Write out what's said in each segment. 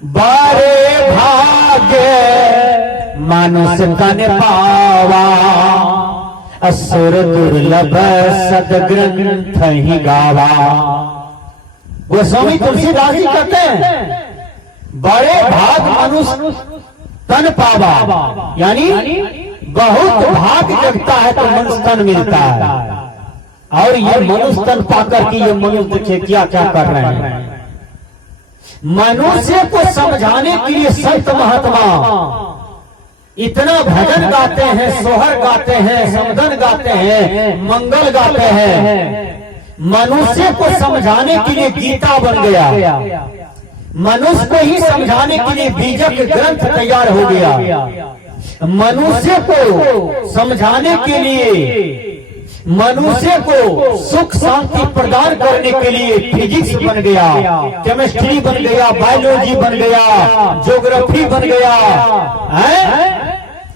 बारे भाग्य मानुष तन पावा, असुर दुर्लभ सदग्रंथ ही गावा। गोस्वामी तुलसीदास जी कहते हैं बड़े भाग मनुष्य तन पावा, यानी बहुत भाग जगता है तो मनुष्य तन मिलता है। और ये मनुष्य तन पाकर के ये मनुष्य देखिए क्या क्या कर रहे हैं। मनुष्य को समझाने के लिए संत महात्मा इतना भजन गाते हैं, सोहर गाते हैं, समधन गाते हैं, मंगल गाते हैं। मनुष्य को समझाने के लिए गीता बन गया, मनुष्य को ही समझाने के लिए बीजक ग्रंथ तैयार हो गया। मनुष्य को समझाने के लिए, मनुष्य को सुख शांति प्रदान करने के लिए फिजिक्स बन गया, केमिस्ट्री बन गया, बायोलॉजी बन गया, ज्योग्राफी बन गया,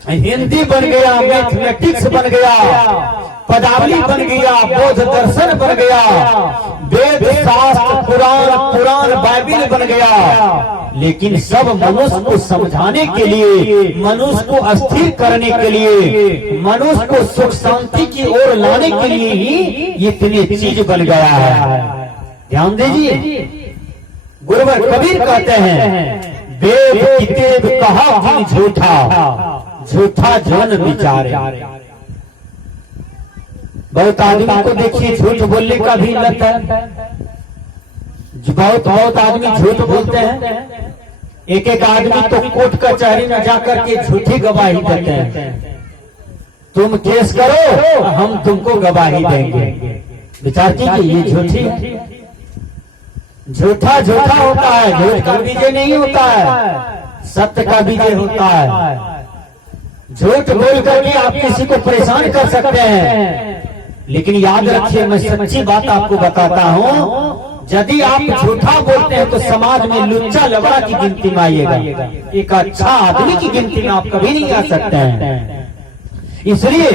हिंदी बन गया, मैथमेटिक्स बन गया, पदावली बन गया, बौद्ध दर्शन बन गया, वेद शास्त्र पुराण बाइबिल बन गया। लेकिन सब मनुष्य को समझाने के लिए, मनुष्य को अस्थिर करने के लिए, मनुष्य को सुख शांति की ओर लाने के लिए ही इतनी चीज बन गया है। ध्यान दीजिए, गुरुवर कबीर कहते हैं वेद कितेब कहा भी झूठा, झूठा जन विचारे। बहुत आदमी को देखिए झूठ बोलने का भी लत है, बहुत आदमी झूठ बोलते हैं। एक एक आदमी तो कोर्ट कचहरी में जाकर के झूठी गवाही देते हैं, तुम केस करो हम तुमको गवाही देंगे। विचार कीजिए, ये झूठी है, झूठा झूठा होता है, झूठ का विजय नहीं होता है, सत्य का विजय होता है। झूठ बोल करके आप किसी को परेशान कर सकते हैं, लेकिन याद रखिए मैं सच्ची बात आपको बताता हूं, यदि आप झूठा बोलते हैं तो समाज में लुच्चा लबड़ा की गिनती में आइएगा, एक अच्छा आदमी की गिनती में आप कभी नहीं आ सकते हैं। इसलिए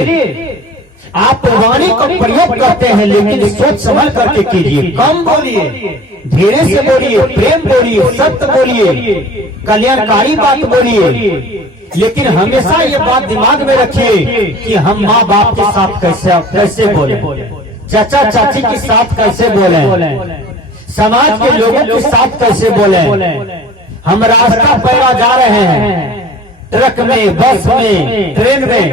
आप वाणी का प्रयोग करते हैं, लेकिन सोच समझ करके कीजिए, कम बोलिए, धीरे से बोलिए, प्रेम बोलिए, सत्य बोलिए, कल्याणकारी बात बोलिए। लेकिन हमेशा ये बात दिमाग में रखिए कि हम माँ बाप के साथ कैसे बोले, चाचा चाची के साथ कैसे बोले, समाज के लोगों के साथ कैसे बोले। हम रास्ता पैरा जा रहे हैं, ट्रक में, बस में, ट्रेन में,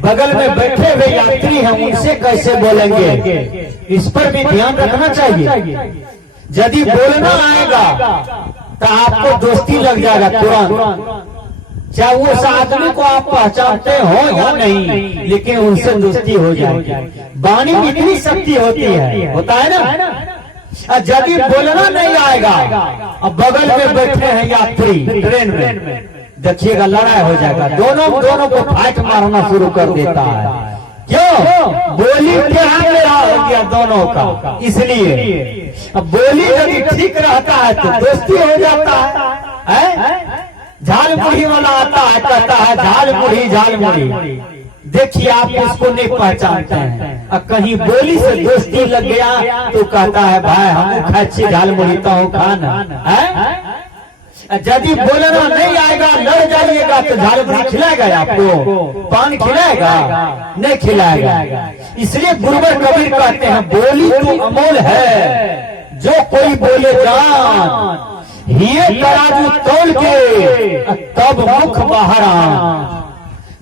बगल में बैठे हुए यात्री हैं, उनसे कैसे बोलेंगे, इस पर भी ध्यान रखना चाहिए। यदि बोलना आएगा तो आपको दोस्ती लग जाएगा तुरंत, चाहे उस आदमी को आप पहचानते हो या नहीं, लेकिन उनसे दोस्ती हो जाएगी। वाणी में इतनी शक्ति होती है, होता है ना। यदि बोलना नहीं आएगा, अब बगल में बैठे हैं यात्री ट्रेन में, देखिएगा लड़ाई हो जाएगा, दोनों को फाइट मारना शुरू कर देता है। क्यों? बोली क्या हो गया दोनों का। इसलिए अब बोली यदि ठीक रहता है तो दोस्ती हो जाता है। झाल मुढ़ी वाला आता है, कहता है झाल मुढ़ी, झाल मुढ़ी। देखिए आप उसको नहीं पहचानते हैं, अब कहीं बोली से दोस्ती लग गया तो कहता है भाई हम खाची झाल मुढ़ी तो हूँ खाना है। यदि बोलना नहीं आएगा, लड़ जाइएगा तो झाल मुढ़ी खिलाएगा आपको, पान खिलाएगा नहीं खिलाएगा। इसलिए गुरुवर कबीर कहते हैं बोली तो अमोल है, जो कोई बोले जान, ये तराजू तोल के तब मुख बाहर आ।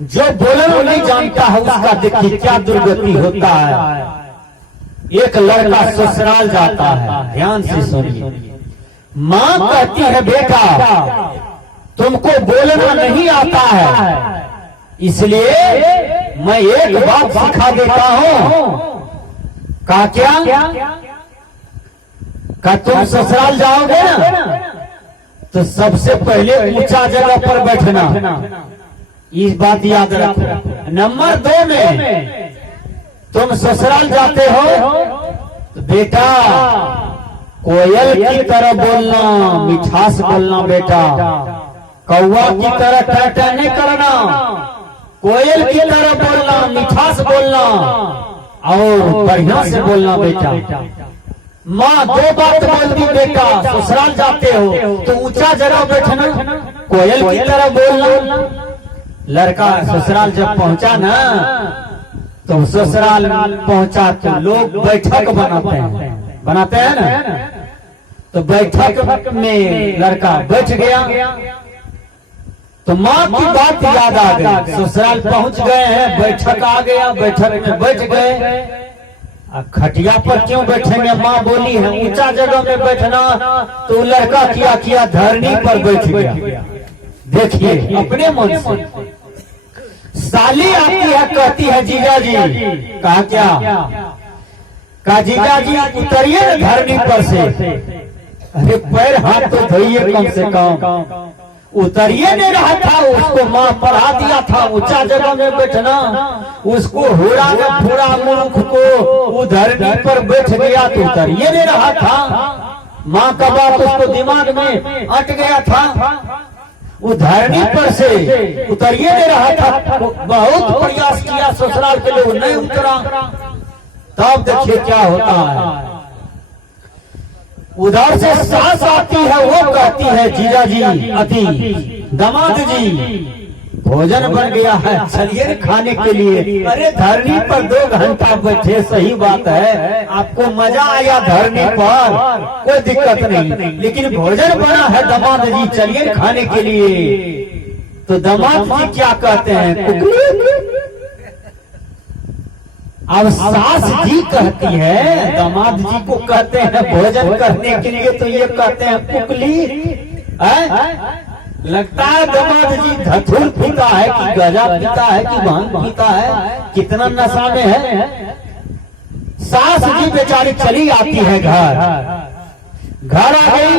जो बोलना नहीं जानता है उसका देखिए क्या दुर्गति होता है। एक लड़का ससुराल जाता है, ध्यान से सुनिए, माँ कहती है बेटा तुमको बोलना नहीं आता है, इसलिए मैं एक बात सिखा देता हूँ। कहा क्या? का तुम ससुराल जाओगे ना तो सबसे पहले ऊंचा जगह पर बैठना, इस बात याद रखो। नंबर 2 में तुम ससुराल जाते हो तो बेटा कोयल की तरह बोलना, मिठास बोलना बेटा, कौवा की तरह टाटा नहीं करना, कोयल की तरह बोलना, मिठास बोलना और बढ़िया से बोलना बेटा। माँ दो बात बोलती, बेटा ससुराल जाते हो तो ऊंचा जगह बैठना, कोयल की तरह बोलना। लड़का ससुराल जब पहुंचा ना, तो ससुराल पहुंचा तो लोग बैठक बनाते हैं ना, तो बैठक में लड़का बैठ गया तो माँ की बात याद आ गई। ससुराल पहुंच गए हैं, बैठक आ गया, बैठक में बैठ गए। खटिया पर क्यों बैठेंगे, माँ बोली है ऊंचा जगह में बैठना, तो लड़का किया धरनी पर बैठ गया। देखिए अपने मन से साली आती है, कहती है जीजा जी, कहा क्या जीजा जी उतरिए धरनी पर से। अरे पैर हाथ तो धोइए कम से कम, उतरिए नहीं रहा था। उसको माँ पढ़ा दिया था ऊंचा जगह में बैठना, उसको होड़ा में पूरा मूर्ख को वो धरनी पर बैठ गया तो उतरिए नहीं रहा था। माँ का बात उसको दिमाग में अट गया था, वो धरनी पर से उतरिए नहीं रहा था। बहुत प्रयास किया ससुराल के लोग, नहीं उतरा। तब देखिए क्या होता है, उधर से सास आती है, वो कहती है जीजा जी अति दामाद जी भोजन बन गया है, चलिए खाने के लिए। अरे धरनी पर 2 घंटा बैठे, सही बात है, आपको मजा आया धरनी पर, कोई दिक्कत नहीं, लेकिन भोजन बना है दामाद जी, चलिए खाने के लिए। तो दामाद जी क्या कहते हैं, अब सास जी कहती है, दामाद जी को कहते हैं भोजन करने के लिए, तो ये कहते हैं कुकली। लगता है दामाद जी धतूर पीता है कि गजा पीता है कि भांग पीता है, कितना नशा में है। सास जी बेचारी चली आती है घर आ गई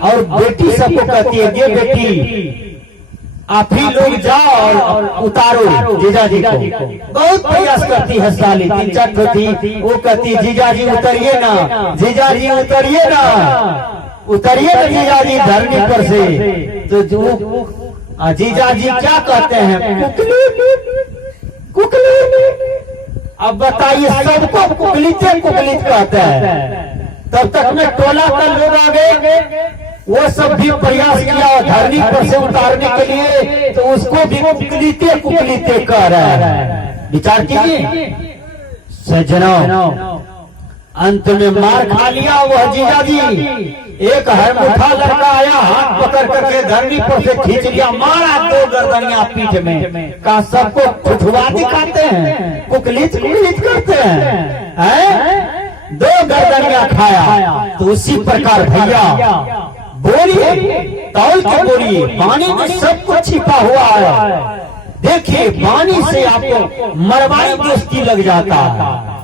और बेटी सबको कहती है, ये बेटी आप ही लोग जाओ और उतारो जीजा जी को। बहुत प्रयास करती है साली, 3-4 थी, वो कहती जीजा जी उतरिए ना, जीजा जी उतरिए ना, उतरिए ना जीजा जी धरनी पर से। तो जो जीजा जी क्या कहते हैं, कुकली। अब बताइए, सबको कुकलित कहते हैं। तब तक में टोला का लोग आ गए, वो सब भी प्रयास किया धरनी पर से उतारने के लिए, तो उसको भी कुकलीते कह रहा है। विचार कीजिए सज्जनों, अंत में मार खा लिया वह जीजा जी। एक हरमुठा लड़का आया, हाथ पकड़ करके धरनी पर से खींच लिया, मारा 2 गर्दनियां पीठ में। का सबको ठुठुआ दिखाते हैं, कुकलित करते हैं, 2 गर्दनियां खाया। तो उसी प्रकार भैया बोलिए, तौल के बोलिए, पानी में सब कुछ छिपा हुआ है। देखिए पानी से आपको मरवाई दोस्ती लग जाता है,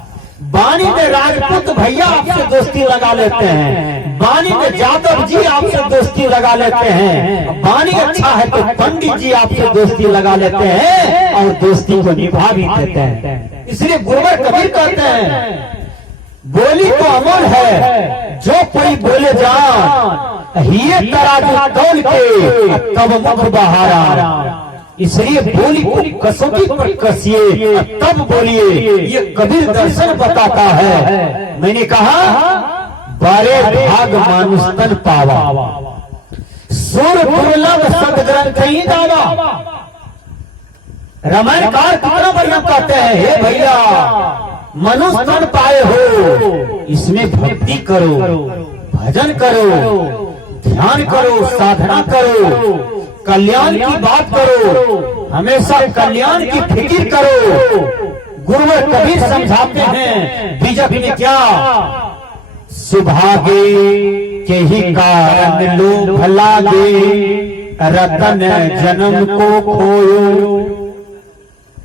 पानी में राजपूत भैया आपसे दोस्ती लगा लेते हैं, पानी में जादव जी आपसे दोस्ती लगा लेते हैं, पानी अच्छा है तो पंडित जी आपसे दोस्ती लगा लेते हैं और दोस्ती को निभा भी देते हैं। इसलिए गुरुवर कबीर कहते हैं, बोली तो अमर है, जो कोई बोले जान, ये तराजू तौल के तब मुख बहारा। इसलिए बोली को कसौटी पर कसिए, तब बोलिए, ये कबीर दर्शन बताता है। मैंने कहा बारे भाग मानुष तन पावा, सुर दुर्लभ सदग्रंथ ही दावा। रामायणकार कितना बढ़िया कहते हैं, हे भैया मनुष्य तन पाए हो, इसमें भक्ति करो, भजन करो, ध्यान करो, साधना करो, कल्याण की बात करो, हमेशा कल्याण की फिक्र करो। गुरुवर कबीर समझाते हैं बीजक में क्या, सुभागे के ही कारण लोभ लागे, रतन जन्म को खोयो।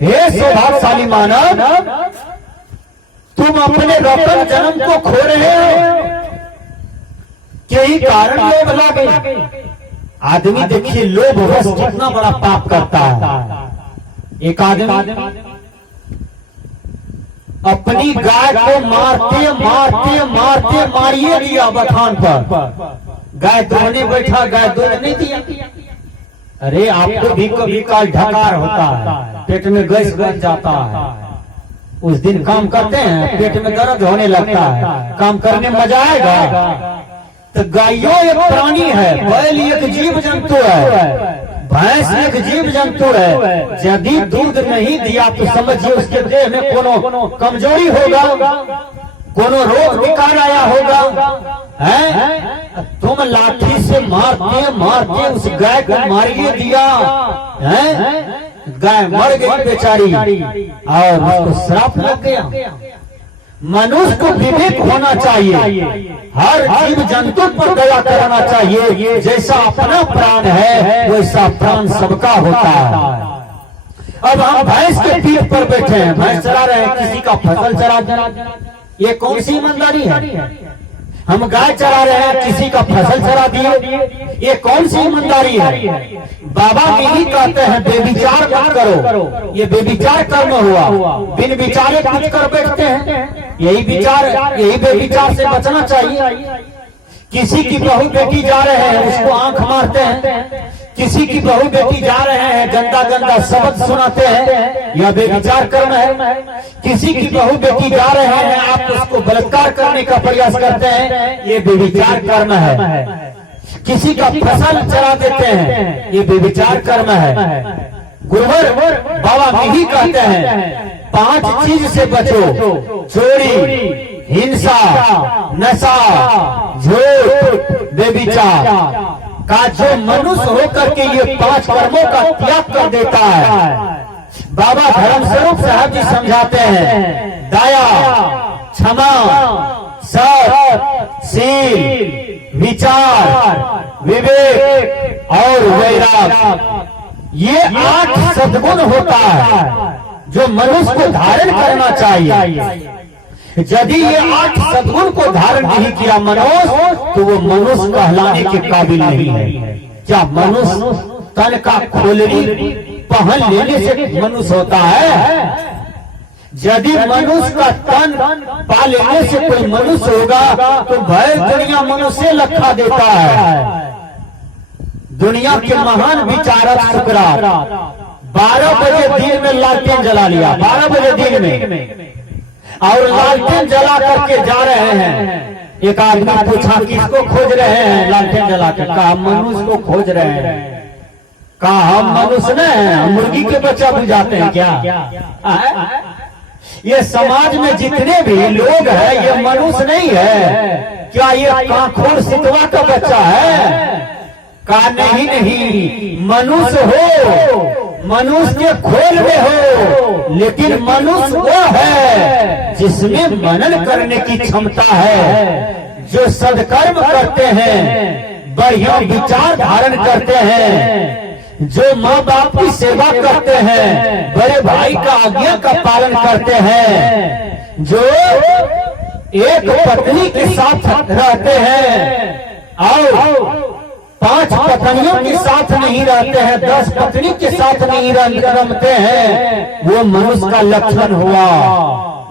हे सौभाग्यशाली मानव, तुम अपने रतन जन्म को खो रहे हो, यही कारण लोभ लागे। आदमी देखिए लोभ बस कितना बड़ा पाप करता है। एक आदमी अपनी गाय को मारते मारिए दिया बथान पर, गाय दूधने बैठा, गाय दूध नहीं दिया। अरे आपको भी कभी काल ढकार होता है, पेट में गैस बन जाता है, उस दिन काम करते हैं, पेट में दर्द होने लगता है, काम करने में मजा आएगा। तो गायों एक प्राणी है, बैल एक जीव जंतु है, भैंस एक जीव जंतु है। यदि दूध नहीं दिया तो समझिए उसके देह में कोनो कमजोरी होगा, कोनो रोग विकार आया होगा। है तुम लाठी से मारते मारते उस गाय को मारिए दिया, है गाय मर गई बेचारी और उसको श्राप लग गया। मनुष्य को विवेक होना चाहिए, हर जीव जंतु पर दया करना चाहिए। जैसा अपना प्राण है वैसा प्राण सबका होता है। अब हम भैंस के पीठ पर बैठे हैं, भैंस चला रहे हैं, किसी का फसल चरा, ये कौन सी ईमानदारी है? हम गाय चरा रहे हैं, किसी का फसल चरा दिए, ये कौन सी ईमानदारी है? बाबा यही कहते हैं बेविचार मत करो, ये बेविचार कर्म हुआ। बिन विचारे कुछ कर बैठते हैं, यही विचार, यही बेविचार से बचना चाहिए। किसी की बहू बेटी जा रहे हैं उसको आंख मारते हैं, किसी की बहू बेटी जा रहे हैं गंदा गंदा शब्द सुनाते हैं, यह बेविचार कर्म है। किसी की बहू बेटी जा रहे हैं आप उसको बलात्कार करने का प्रयास करते हैं, ये बेविचार कर्म है। किसी का फसल चरा देते हैं, ये बेविचार कर्म है। गुरुवर बाबा यही कहते हैं 5 चीज से बचो, चोरी, हिंसा, नशा, झूठ, बेविचार का। जो मनुष्य होकर के ये 5 कर्मों का त्याग कर देता है, बाबा धर्मस्वरूप साहब जी समझाते हैं दया, क्षमा, सत्य, शील, विचार, विवेक और वैराग, ये 8 सद्गुण होता है जो मनुष्य को धारण करना चाहिए। यदि ये 8 सद्गुण को धारण नहीं किया मनुष्य तो वो मनुष्य कहलाने के काबिल नहीं है। क्या मनुष्य तन का खोलनी पहन लेने से मनुष्य होता है? यदि मनुष्य का तन पा लेने से कोई मनुष्य होगा तो भय दुनिया मनुष्य लखा देता है। दुनिया के महान विचारक सुकरात 12 बजे दिन में लालटेन जला लिया, 12 बजे दिन में, और लालटेन जला करके जा रहे हैं। एक आदमी पूछा किसको खोज रहे हैं? लालटेन जला के। कहा मनुष्य को खोज रहे हैं। कहा हम मनुष्य नहीं, हम मुर्गी के बच्चा बुझाते हैं क्या? ये समाज में जितने भी लोग हैं ये मनुष्य नहीं है क्या? ये कांखोर सितवा का बच्चा है? कहा नहीं, मनुष्य हो, मनुष्य के खोल में हो, लेकिन मनुष्य वो है जिसमें मनन करने की क्षमता है, जो सदकर्म करते हैं, बढ़िया विचार धारण करते हैं, जो माँ बाप की सेवा करते हैं, बड़े भाई का आज्ञा का पालन करते हैं, जो एक पत्नी के साथ रहते हैं और 5 पत्नियों के साथ नहीं रहते हैं, 10 पत्नी के साथ नहीं रमते हैं, वो मनुष्य का लक्षण हुआ,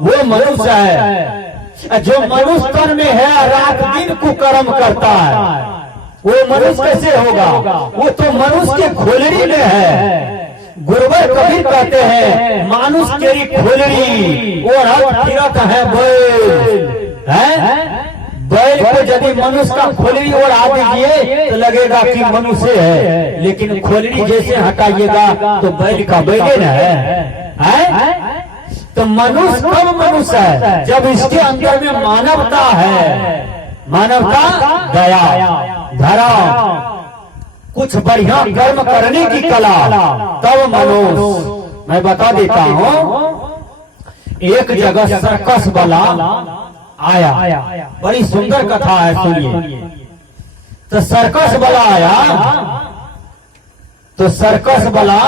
वो मनुष्य है। जो मनुष्य तन में है रात दिन कुकर्म करता है, वो मनुष्य कैसे होगा? वो तो मनुष्य के खोलड़ी में है। गुरुवर कबीर कहते हैं मानुष तेरी खोलड़ी और फिरत है बैल, है? बैल को यदि मनुष्य का खोलड़ी और आ दीजिए तो लगेगा कि मनुष्य है, लेकिन खोलड़ी जैसे हटाइएगा तो बैल का बैले न है? तो मनुष्य कब मनुष्य है? जब इसके अंदर में मानवता है, मानवता, दया, धर्म, कुछ बढ़िया कर्म करने की कला, तब मनुष्य। मैं बता देता हूँ, एक जगह सर्कस वाला आया, बड़ी सुंदर कथा है, सुनिए। तो सर्कस वाला आया, तो सर्कस वाला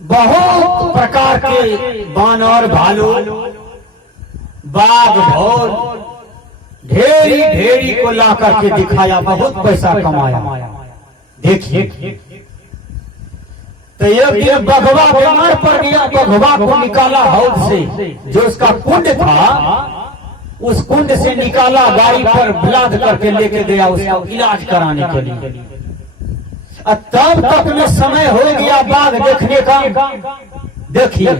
बहुत प्रकार के बानर, भालू, बाघ, ढोल, ढेरी को ला करके दिखाया, बहुत पैसा कमाया। देखिए तो एक दिन बघवा बीमार पड़ गया, बघवा को निकाला हौद से, जो उसका कुंड था उस कुंड से निकाला, गाड़ी पर लाद करके लेके गया उसका इलाज कराने के लिए। तब तक में समय हो गया बाघ देखने का। देखिए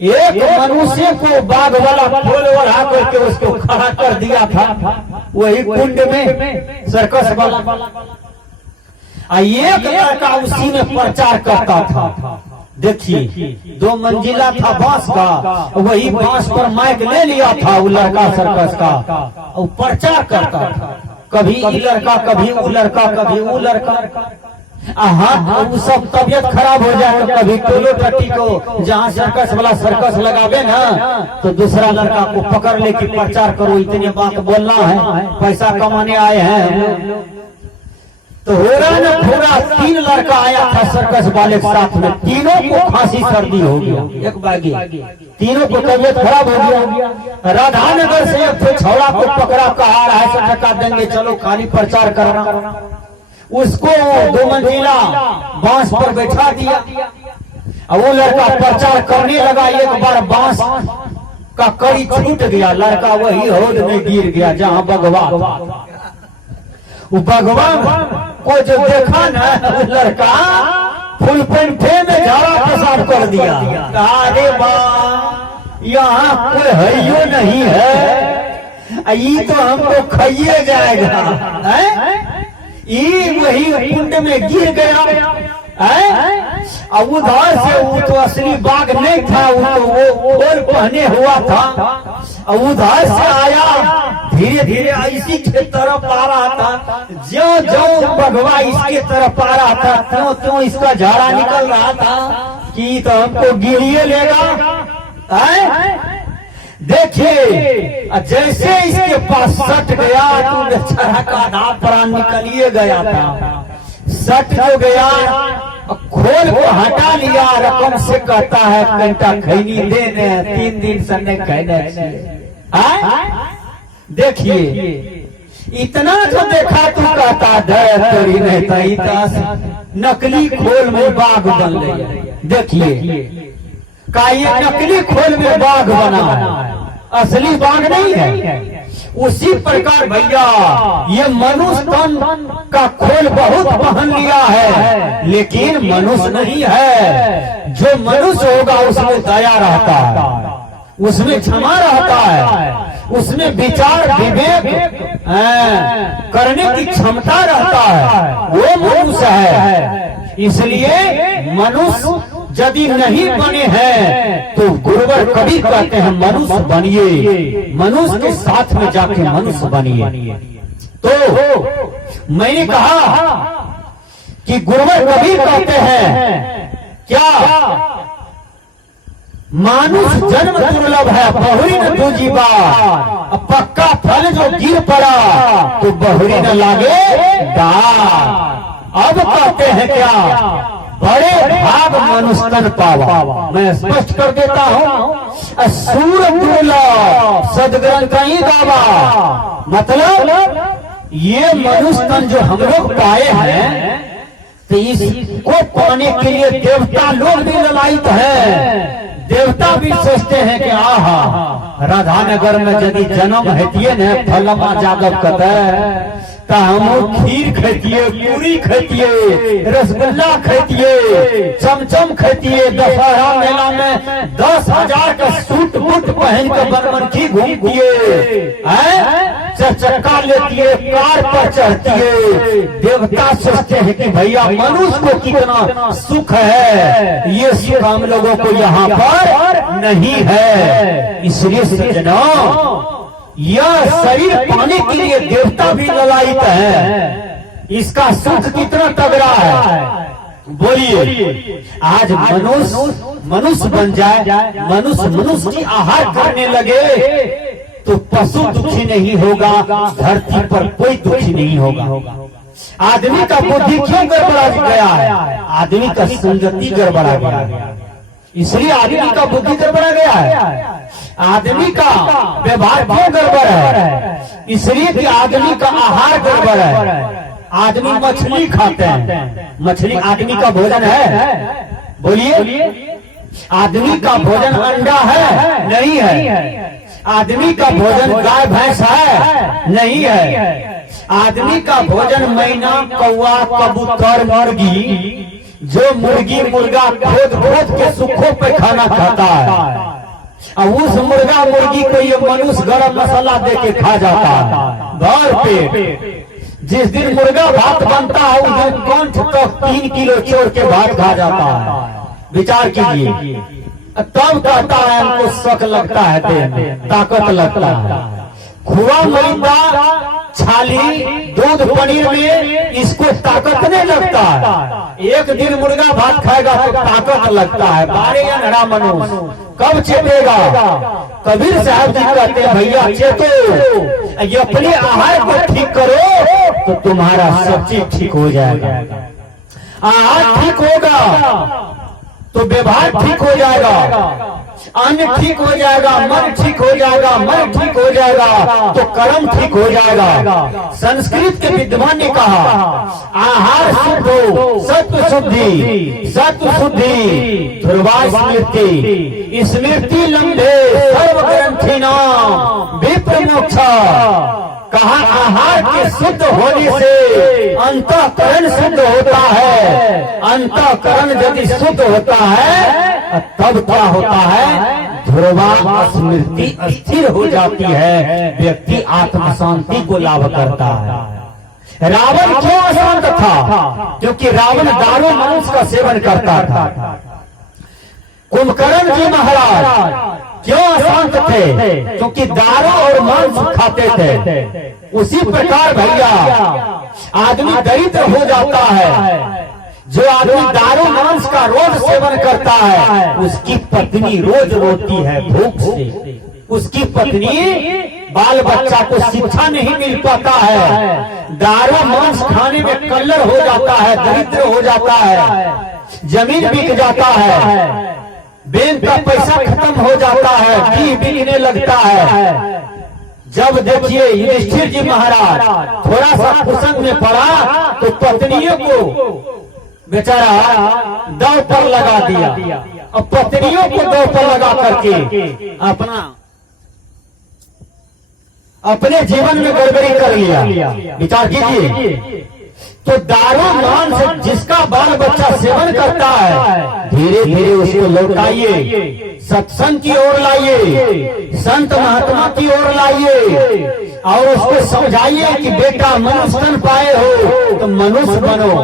एक मनुष्य को बाघ वाला फूल ओढ़ा करके उसको खड़ा कर दिया था वही कुंड में सर्कस वाला। एक लड़का उसी में प्रचार करता था। देखिए 2 मंजिला था बांस का, वही बांस पर माइक ले लिया था वो लड़का सर्कस का, वो प्रचार करता था। कभी ये लड़का, कभी वो लड़का, कभी वो लड़का। हाँ वो सब तबियत खराब हो जाए तो कभी टोलो टट्टी को जहाँ सर्कस वाला सर्कस लगावे ना तो दूसरा लड़का को पकड़ ले कि प्रचार करो, इतने बात बोलना है, पैसा कमाने आए हैं। तो हो रहा ना पूरा 3 लड़का आया था सर्कस वाले के साथ में, तीनों को खांसी सर्दी हो गया एक बागी, तीनों को तबियत खराब हो गया। राधानगर से एक छौड़ा को पकड़ा, कहा 250 टका देंगे, चलो खाली प्रचार करना। उसको 2 मंजिला बांस पर बैठा दिया। अब वो लड़का प्रचार करने लगा, एक बार बांस का कड़ी छूट गया, लड़का वही हौद में गिर गया जहाँ भगवान। वो भगवान को जो देखा ना वो लड़का फुल पेंटे में झाड़ा पेशाब कर दिया। अरे वाह, यहाँ कोई हइयो नहीं है, ये तो हमको खाइए जाएगा। ये वही कुंड में गिर गया। अब उधर से वो तो असली बाघ नहीं था, वो तो वो खोल पहने हुआ था। अब उधर से आया, धीरे धीरे इसी के तरफ आ रहा था। जो जो भगवा इसके तरफ आ रहा था त्यों त्यों इसका झाड़ा निकल रहा था कि तो हमको गिरिए लेगा। देखिए जैसे इसके पास सट गया तो बेचारा का आधा प्राण निकलिए गया था। सट जो गया, खोल को हटा लिया, रकम से कहता है घंटा खैनी देने, 3 दिन से नहीं कहने। देखिए इतना जो देखा तो कहता दरी नहीं था, नकली खोल में बाघ बन गया। देखिए का ये नकली खोल में बाघ बना है, असली बाघ नहीं है। उसी प्रकार भैया ये मनुष्य तन का खोल बहुत पहन लिया है, लेकिन मनुष्य नहीं है। जो मनुष्य होगा उसमें दया रहता है, उसमें क्षमा रहता है, उसमें विचार विवेक करने की क्षमता रहता है, वो मनुष्य है। इसलिए मनुष्य यदि नहीं बने हैं तो गुरुवर कभी कहते हैं मनुष्य बनिए, मनुष्य के साथ में जाके मनुष्य बनिए। तो मैंने कहा कि गुरुवर कभी कहते हैं क्या, मानुष जन्म दुर्लभ है, बहुरी न दूजी बार, पक्का फल जो गिर पड़ा तो बहुरी न लागे डार। अब कहते हैं क्या, बड़े भाग मनुष्य तन पावा। मैं स्पष्ट कर देता हूँ, सूर दुर्लभ सदग्रंथ का ही दावा, मतलब ये मनुष्य तन जो हम लोग पाए हैं तो इसको पाने के लिए देवता लोग भी ललायित है। देवता भी सोचते हैं कि आहा राधानगर में यदि जन्म हेतिए न फलमा जादव कहते तो हम खीर खैतिए, पूरी खैतिए, रसगुल्ला खैतिए, चमचम खैतिए, दशहरा मेला में 10,000 का सूट बूट पहन के बनमनखी घूमतिए, चक्का लेतिए, कार पर चढ़तिए। देवता सोचते हैं कि भैया मनुष्य को कितना सुख है, ये सुख हम लोगों को यहाँ पर नहीं है। इसलिए सज्जनों यह शरीर पाने के लिए देवता भी ललायित है, इसका सुख कितना तगड़ा है। बोलिए आज मनुष्य बन जाए, मनुष्य की आहार करने लगे तो पशु दुखी नहीं होगा, धरती पर कोई दुखी नहीं होगा। आदमी का बुद्धि क्यों गड़बड़ा गया है, आदमी का संगति गड़बड़ा गया है, इसलिए आदमी का बुद्धि गड़बड़ा गया है। आदमी का व्यवहार क्यों गड़बड़ है, इसलिए कि आदमी का आहार गड़बड़ है। आदमी मछली खाते हैं, मछली आदमी का भोजन है? बोलिए, आदमी का भोजन अंडा है? नहीं है। आदमी का भोजन गाय भैंस है? नहीं है। आदमी का भोजन मैना, कौवा, कबूतर, मुर्गी जो मुर्गी मुर्गा खोद खोद के सुखों पे खाना खाता है, और उस मुर्गा मुर्गी को ये मनुष्य गरम मसाला दे के खा जाता है भर पेट। जिस दिन मुर्गा भात बनता है उस दिन कंठ तक 3 किलो छोड़ के भात खा जाता है। विचार कीजिए, तब कहता है हमको शक लगता है, देह में ताकत लगता है। खुआ मैदा छाली दूध पनीर में इसको ताकत नहीं लगता है। एक दिन मुर्गा भात खाएगा तो ताकत लगता है। बारे अनड़ा मनुष्य कब चेतेगा? कबीर साहब जी कहते हैं भैया चेतो, ये अपने आहार को ठीक करो तो तुम्हारा सब चीज ठीक हो जाएगा। आहार ठीक होगा तो व्यवहार ठीक हो जाएगा, अन्न ठीक हो जाएगा, मन ठीक हो जाएगा, मन ठीक हो जाएगा तो कर्म ठीक हो जाएगा। संस्कृत के विद्वान ने कहा आहार शुद्ध हो, सत्व शुद्धि, सत्व शुद्धि ध्रुवा स्मृति, स्मृति लंबे सर्व ग्रंथि नाम विप्र मोक्षा। कहा आहार के शुद्ध होने से अंतःकरण शुद्ध होता है। अंतःकरण यदि शुद्ध होता है तब क्या होता है? ध्रुवा स्मृति स्थिर हो जाती है, व्यक्ति आत्म शांति को लाभ करता है। रावण क्यों अशांत था? क्योंकि रावण दारू मांस का सेवन करता था। कुंभकर्ण जी महाराज क्यों अशांत थे? क्योंकि दारू और मांस खाते थे। उसी प्रकार भैया आदमी दरिद्र हो जाता है। जो आदमी दारू मांस का रोज सेवन करता है उसकी पत्नी रोज रोती है भूख से। उसकी पत्नी बाल बच्चा को शिक्षा नहीं मिल पाता है। दारू मांस खाने में कल्लर हो जाता है, दरिद्र हो जाता है, जमीन बिक जाता है, बैंक का पैसा खत्म हो जाता है, घी बिकने लगता है। जब देखिए युधिष्ठिर जी महाराज थोड़ा सा प्रसंग में पड़ा तो पत्नियों को बेचारा दांव पर लगा दिया, और पत्नियों को दांव पर लगा करके अपने जीवन में गड़बड़ी कर लिया। विचार कीजिए, तो दारू मांस जिसका बाल बच्चा सेवन करता है धीरे धीरे उसको लौटाइए, सत्संग की ओर लाइए, संत महात्मा की ओर लाइए, और उसको समझाइए कि बेटा मनुष्य बन पाए हो तो मनुष्य बनो,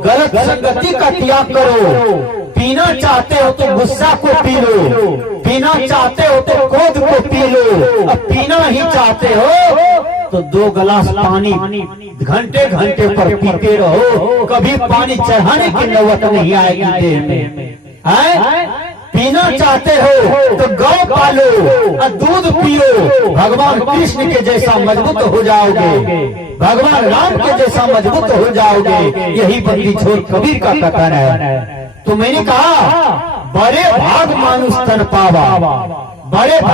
गलत संगति का त्याग करो। पीना चाहते हो तो गुस्सा को पी लो, पीना चाहते हो तो क्रोध को पी लो, अब पीना ही चाहते हो तो 2 गिलास पानी घंटे घंटे पर पीते रहो, कभी पानी चढ़ाने की नौबत नहीं आएगी देह में। पीना चाहते हो तो गौ पालो और दूध पियो, भगवान कृष्ण के जैसा मजबूत हो जाओगे, भगवान राम के जैसा मजबूत हो जाओगे। यही बंदी छोड़ कबीर का कथन है। तो मैंने कहा बड़े भाग मानुष तन पावा, बड़े